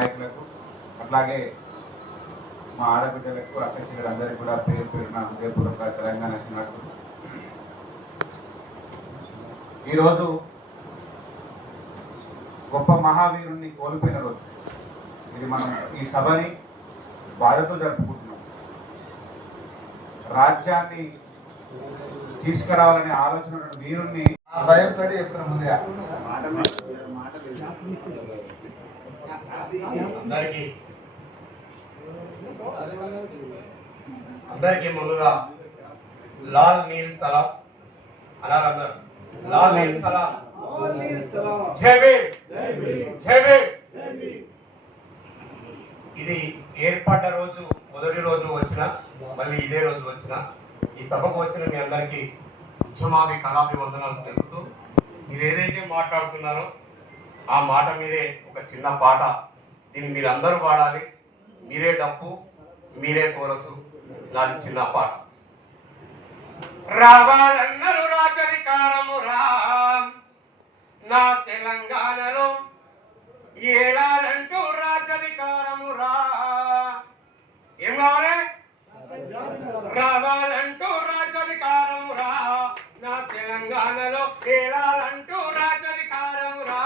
నాయకులకు అట్లాగే మా ఆడబిడ్డలకు అక్కచెల్లెలందరికీ కూడా పేరు పేరున హృదయపూర్వక తెలంగాణ శుభాకాంక్షలు. ఈరోజు గొప్ప మహావీరుణ్ణి కోల్పోయిన రోజు. ఇది మనం ఈ సభని బాధతో జరుపుకుంటున్నాం. రాజ్యాన్ని తీసుకురావాలనే ఆలోచన వీరుణ్ణి భయంతో చెప్తున్నా ముందుగా. అందరికీ ముందుగా లాల్ నీల్ సలాం అన్నారు. అందరు లాల్ నీల్ సలాం, జై భీమ్, జై భీమ్. ఇది ఏర్పడ్డ రోజు మొదటి రోజు వచ్చిన, మళ్ళీ ఇదే రోజు వచ్చిన, ఈ సభకు వచ్చిన మీ అందరికీ ఉద్యమాభి కళాభివందనాలు తెలుపుతూ, మీరు ఏదైతే మాట్లాడుతున్నారో ఆ మాట మీదే ఒక చిన్న పాట. దీన్ని మీరు అందరూ పాడాలి. మీరే డప్పు, మీరే కోరసు, నాది చిన్న పాట. రావాలన్నారు రాజధికారము రామ్, నా తెలంగాణలో ఏడాలంటూ రాజధికారము రా. ఏం కావాలి? రావాలంటూ రాజధికారము రా, నా తెలంగాణలో ఏడాలంటూ రాజధికారము రా.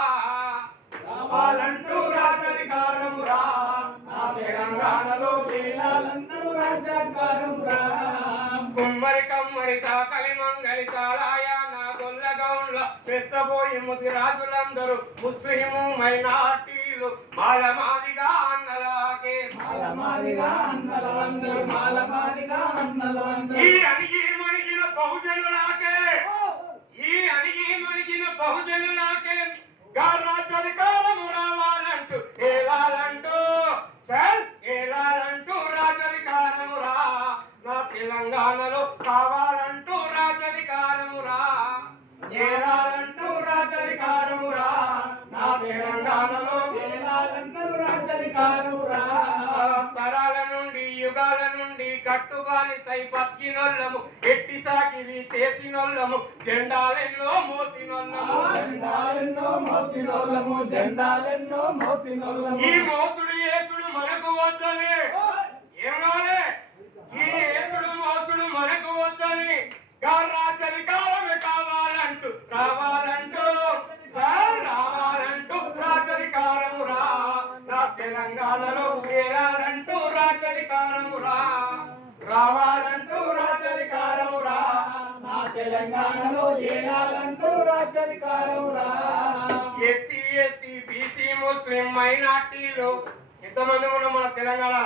రావాలంటూ రాజధికారము రా, నా తెలంగాణలో ఏడాలంటూ రాజధికారము రా. కుమ్మరి కమ్మరి సాకలి మంగలి సాలాయ నా గొల్ల గౌన్ల పెస్తబోయి ముది రాజులందరూ ముస్లిము మైనార్టీలు మాలమాదిగా అన్నలాగే, మాలమాదిగా అన్నలందరూ మాలమాదిగా అన్నలందరూ ఈ అణిగి మణిగిన బహుజనులాకే, ఈ అణిగి మణిగిన బహుజనులాకే రాజ్యాధికారము రావాలంటూ ఏలాలంటూ ఏలాలంటూ రాజ్యాధికారము రా, నా తెలంగాణలో కావాలంటూ రాజ్యాధికారము రా. ఏలాలంటూ రాజ్యాధికారము రా, నా తెలంగాణలో ఏలాలంటూ రాజ్యాధికారము రా. తరాల నుండి యుగాల నుండి కట్టుబాని సై బతికినోళ్ళము, ఎట్టి సాకిరి చేసినోళ్ళము, జెండాలెన్నో మోసినోళ్ళము, జెండాలెన్నో మోసినోళ్ళము, జెండాలెన్నో మోసినోళ్ళము. ఈ మోసుడు ఏసుడు మనకు వద్దని, ఏం కావాలి? ఈ ఏసుడు మోసుడు మనకు వద్దని, రాజ్యాధికారమే కావాలంటూ రావాలంటూ రావాలంటూ రాజ్యాధికారము రా, నా తెలంగాణలో ఏలాలంటూ రాజ్యాధికారము రా. రావాలంటూ రాజ్యాధికారము రా, నా తెలంగాణలో ఏలాలంటూ రాజ్యాధికారము రా. ఎస్సీ ఎస్టీ బీసీ ముస్లిం మైనార్టీలు ఎంతమంది ఉన్నాం మన తెలంగాణ?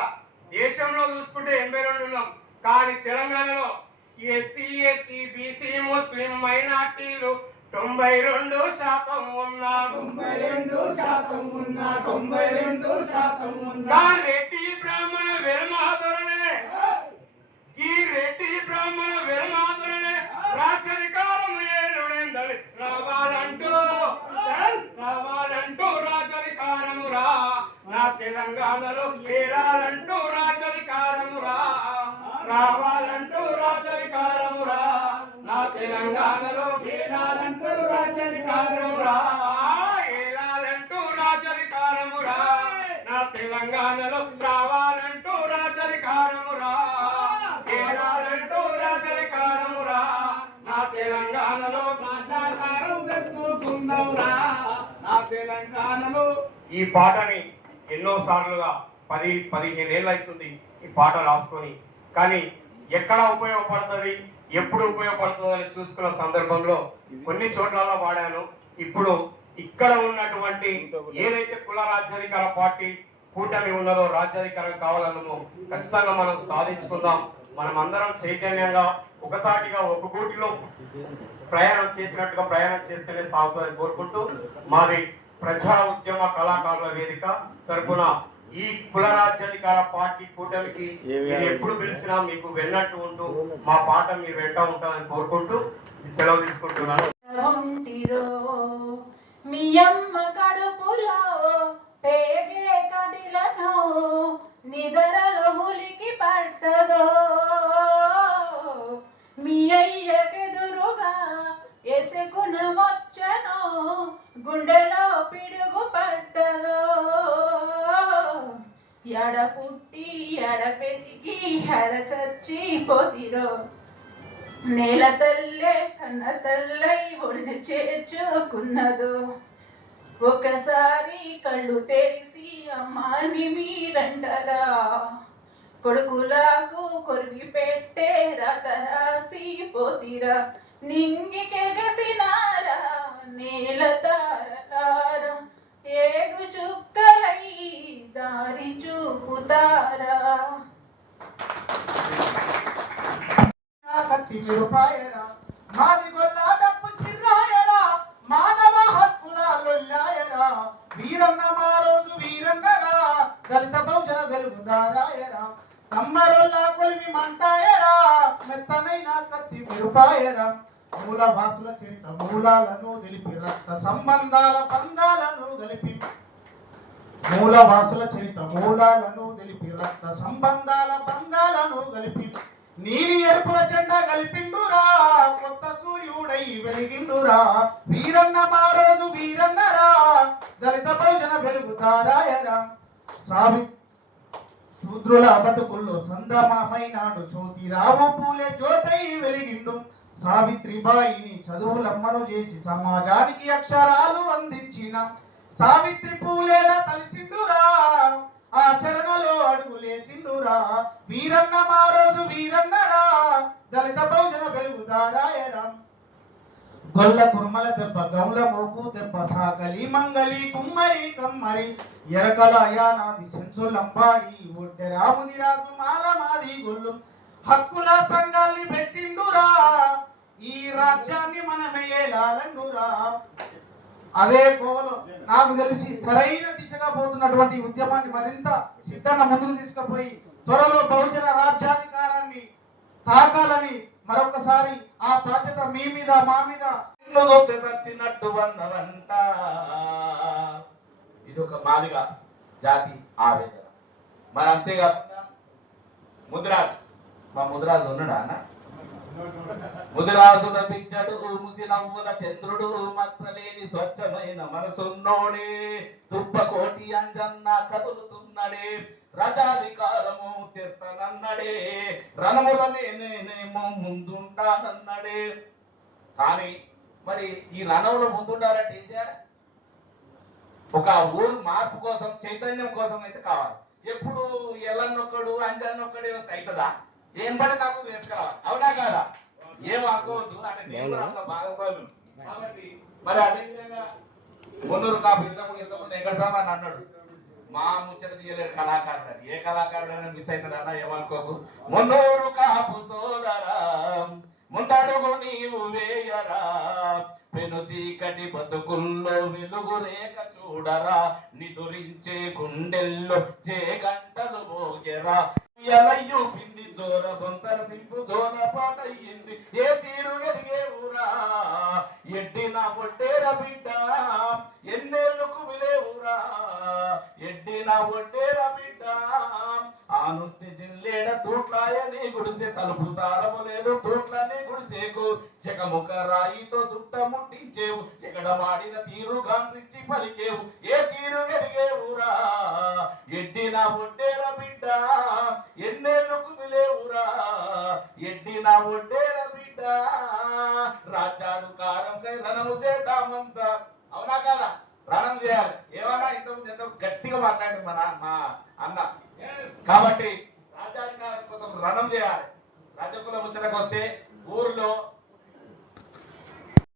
దేశంలో చూసుకుంటే 82 ఉన్నాం, కానీ తెలంగాణలో ఎస్సీ ఎస్టీ బీసీ ముస్లిం మైనార్టీలు 92% ఉన్నా, 92% ఉన్నా, 92% ఉన్నా. రెడ్డి బ్రాహ్మణ వెలమాదురనే, ఈ రెడ్డి బ్రాహ్మణ వెలమాదురనే రాజ్యాధికారం ఏలుడెందని రావాలంటూ రావాలంటూ రాజ్యాధికారము రా, నా తెలంగాణలో ఏలాలంటూ రాజ్యాధికారము రా. రావాలంటూ రాజ్యాధికారము రా, నా తెలంగాణలో ఏలాలంటూ రాజ్యాధికారము రా. ఏలాలంటూ రాజ్యాధికారము రా, నా తెలంగాణలో రావాలంటూ రాజ్యాధికారము రా. ఏలాలంటూ రాజ్యాధికారము రా, నా తెలంగాణలో రాజ్యాధికారం తెచ్చుకుందాం రా, నా తెలంగాణలో. ఈ పాటని ఎన్నోసార్లుగా 10-15 ఏళ్ళు అవుతుంది ఈ పాట రాసుకొని, కానీ ఎక్కడ ఉపయోగపడుతుంది, ఎప్పుడు ఉపయోగపడుతుంది అని చూసుకున్న సందర్భంలో కొన్ని చోట్లలో వాడాను. ఇప్పుడు ఇక్కడ ఉన్నటువంటి ఏదైతే కుల రాజ్యాధికార పార్టీ కూటమి ఉన్నదో, రాజ్యాధికారం కావాలన్నమో ఖచ్చితంగా మనం సాధించుకుందాం. మనం అందరం చైతన్యంగా ఒకసాటిగా ఒక గూటిలో ప్రయాణం చేసినట్టుగా ప్రయాణం చేస్తేనే సాగుతుందని కోరుకుంటూ, మాది ప్రజా ఉద్యమ కళాకారుల వేదిక తరఫున ఈ కుల రాజ్యాధికార పార్టీ కూటమికి మీరు ఎప్పుడు పిలిచినా మీకు వెన్నట్టు ఉంటూ మా పాట మీరు వెంట ఉంటారని కోరుకుంటూ సెలవు తీసుకుంటున్నాను. మీ అమ్మ కడుపులో పేగే కదిలను నిదరలో ఉలికి పట్టదో, మీ అయ్యకెదురుగా ఎసెకున వచ్చను గుండెలో పిడుగు పట్టదో. ఎడ పుట్టి ఎడ పెరిగి ఎడ చచ్చిపోతిరో నేల తల్లే కన్న తల్లై ఒడిని చేర్చుకున్నదో ఒకసారి కళ్ళు తెరిసి అమ్మాని మీరంటరా కొడుకులకు కొరివి పెట్టే రాత రాసి పోతిరా నింగికెగసినారా నేల తారలారా ఏగు చుక్కలై దారి చూపుతారా కత్తి రూపాయరా మాది గొల్ల డప్పు చిర్రాయరా మానవ హక్కుల లొల్లాయరా వీరన్న మా రోజు వీరన్నరా దళిత బహుజన వెలుగుదారాయరా కమ్మరొల్ల కొలిమి మంటాయరా మెత్తనైన కత్తి మెరుపాయరా మూల వాసుల చరిత మూలాలను తెలిపి రక్త సంబంధాల బంధాలను కలిపి మూల వాసుల చరిత మూలాలను తెలిపి రక్త సంబంధాల బంధాలను కలిపి నీలి ఎరుపుల జెండా కలిపిండురా కొత్త సూర్యుడై వెలిగిండురా వీరన్న మా రోజు వీరన్నరా దళిత బహుజన వెలుగుతారాయరా సావి శూద్రుల బతుకుల్లో సందమామైనాడు జ్యోతిరావు పూలే జ్యోతై వెలిగిండు సావిత్రిబాయిని చదువులమ్మను చేసి సమాజానికి అక్షరాలు అందించిన సావిత్రి పూలేలా తలిసిండురా ఆచరణలో అడుగులేసిండురా వీరన్న మా రోజు వీరన్నరా దళిత బహుజన వెలుగుదారాయరా గొల్ల కుర్మల దెబ్బ గౌల మోపు దెబ్బ సాకలి మంగలి కుమ్మరి కమ్మరి ఎరకల అయానాది సెంచులంబాడి ఒడ్డెరాముది రాజు మాల మాది గొల్లు హక్కుల సంఘాల్ని పెట్టిండురా ఈ రాజ్యాన్ని మనమే ఏలాలండురా అదే కోవలో నాకు తెలిసి సరైన దిశగా పోతున్నటువంటి ఉద్యమాన్ని మరింత సిద్ధంగా ముందుకు తీసుకుపోయి త్వరలో బహుజన రాజ్యాధికారాన్ని తాకాలని మరొకసారి ఆ బాధ్యత మీ మీద మా మీద తెచ్చినట్టు వందవంట. ఇది ఒక మాదిగ జాతి ఆవేదన. మరి అంతేకాకుండా ముదిరాజు, మా ముదిరాజు ఉన్నాడా అన్న? ముదిరాజుల బిడ్డడు ముసినవ్వుల చంద్రుడు మచ్చలేని స్వచ్ఛమైన మనసున్నోడే తుప్పకోటి అంజన్న కదులుతున్నడే రజాధికారము తెస్తానన్నడే రణములనే నేనేమో ముందుంటానన్నడే. కానీ మరి ఈ రణములో ముందుండాలంటే ఏం చేయాలి? ఒక ఊరు మార్పు కోసం చైతన్యం కోసం అయితే కావాలి. ఎప్పుడు ఎల్లన్నొక్కడు అంజన్నొక్కడే వస్తే అవుతుందా? ఏం పని నాకు వేసుకోవాలి, అవునా కాదా? ఏం అనుకోవద్దు అంటే నేను అంత భాగస్వామ్యం కాబట్టి. మరి అదేవిధంగా మున్నూరు కాపు ఇంతకుముందు వెంకటరామ అని అన్నాడు, మా ముచ్చట తీయలేడు కళాకారుడు అని. ఏ కళాకారుడు అయినా మిస్ అవుతాడన్నా ఏమనుకోకు. మున్నూరు కాపు సోదరా ముందడుగు నీవు వేయరా పెను చీకటి బతుకుల్లో వెలుగు రేఖ చూడరా నిదురించే గుండెల్లో చే గంటలు మోగెరా ఎలయ్యూ పిండి జోర బొంతర సింపు జోర పాటయ్యింది ఏ తీరు ఎదిగే ఊరా ఎడ్డిన ఒడ్డేర బిడ్డ ఎన్నేళ్ళకు విలేవురా ఎడ్డిన ఒడ్డేర బిడ్డ ఆనుస్తే జిల్లేడ తూట్లాయని గుడిసె తలుపు తాళము లేదు తూట్లని గుడిసేకు చెకముఖ రాయితో చుట్ట ముట్టించేవు చెకడమాడిన తీరు గాండ్రించి పలికేవు ఏ తీరు ఎదిగేవురా ఎడ్డిన ఒడ్డేర బిడ్డ ఎన్నేళ్ళకు విలేవురా ఎడ్డిన ఒడ్డేర బిడ్డ రాజ్యాధికారంకై రణము చేద్దామంతా, అవునా కదా? రణం చేయాలి. ఏమన్నా ఇంతకుముందు ఎంతో గట్టిగా మాట్లాడింది మా అన్న. కాబట్టి రాజ్యాధికారం కోసం రణం చేయాలి. రాజకుల ముచ్చటకు వస్తే ఊర్లో